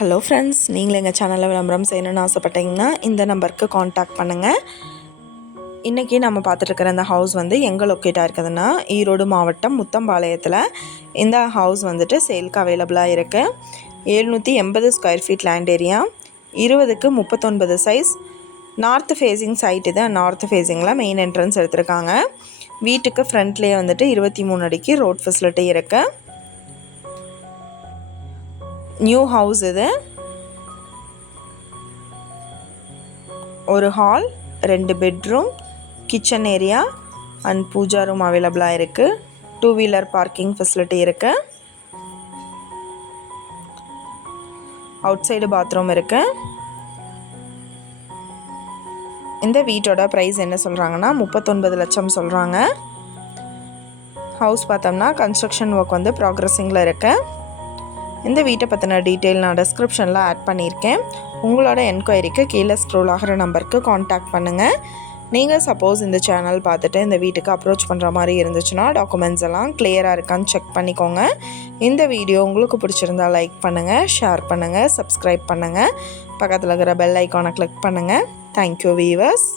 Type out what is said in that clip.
Hello friends, நீங்களும் எங்கள் சேனலில் விளம்பரம் செய்யணும்னு ஆசைப்பட்டீங்கன்னா இந்த நம்பருக்கு காண்டாக்ட் பண்ணுங்கள். இன்றைக்கி நம்ம பார்த்துட்ருக்கிற இந்த ஹவுஸ் வந்து எங்கே லொக்கேட்டாக இருக்குதுன்னா ஈரோடு மாவட்டம் முத்தம்பாளையத்தில் இந்த ஹவுஸ் வந்துட்டு சேலுக்கு அவைலபிளாக இருக்குது. 780 ஸ்கொயர் ஃபீட் லேண்ட் ஏரியா, 20க்கு 39 சைஸ், நார்த் ஃபேஸிங் சைட். இது நார்த் ஃபேஸிங்கில் மெயின் என்ட்ரன்ஸ் எடுத்திருக்காங்க. வீட்டுக்கு ஃப்ரண்ட்லேயே வந்துட்டு 23 அடிக்கு ரோட் ஃபெசிலிட்டி இருக்குது. நியூ ஹவுஸ் இது. ஒரு hall, 2 bedroom, kitchen area and pooja room அவைலபிளாக இருக்குது. 2 வீலர் பார்க்கிங் ஃபெசிலிட்டி இருக்குது. அவுட் சைடு பாத்ரூம் இருக்குது. இந்த வீட்டோட ப்ரைஸ் என்ன சொல்கிறாங்கன்னா 39 லட்சம் சொல்கிறாங்க. ஹவுஸ் பார்த்தோம்னா கன்ஸ்ட்ரக்ஷன் ஒர்க் வந்து ப்ராக்ரஸிங்கில் இருக்குது. இந்த வீட்டை பற்றின டீட்டெயில் நான் டிஸ்கிரிப்ஷனில் ஆட் பண்ணியிருக்கேன். உங்களோட என்கொயரிக்கு கீழே ஸ்க்ரோல் ஆகிற நம்பருக்கு காண்டாக்ட் பண்ணுங்கள். நீங்கள் சப்போஸ் இந்த சேனல் பார்த்துட்டு இந்த வீட்டுக்கு அப்ரோச் பண்ணுற மாதிரி இருந்துச்சுன்னா டாக்குமெண்ட்ஸ் எல்லாம் கிளியராக இருக்கான்னு செக் பண்ணிக்கோங்க. இந்த வீடியோ உங்களுக்கு பிடிச்சிருந்தால் லைக் பண்ணுங்கள், ஷேர் பண்ணுங்கள், சப்ஸ்கிரைப் பண்ணுங்கள், பக்கத்தில் இருக்கிற பெல் ஐக்கானை கிளிக் பண்ணுங்கள். Thank you viewers.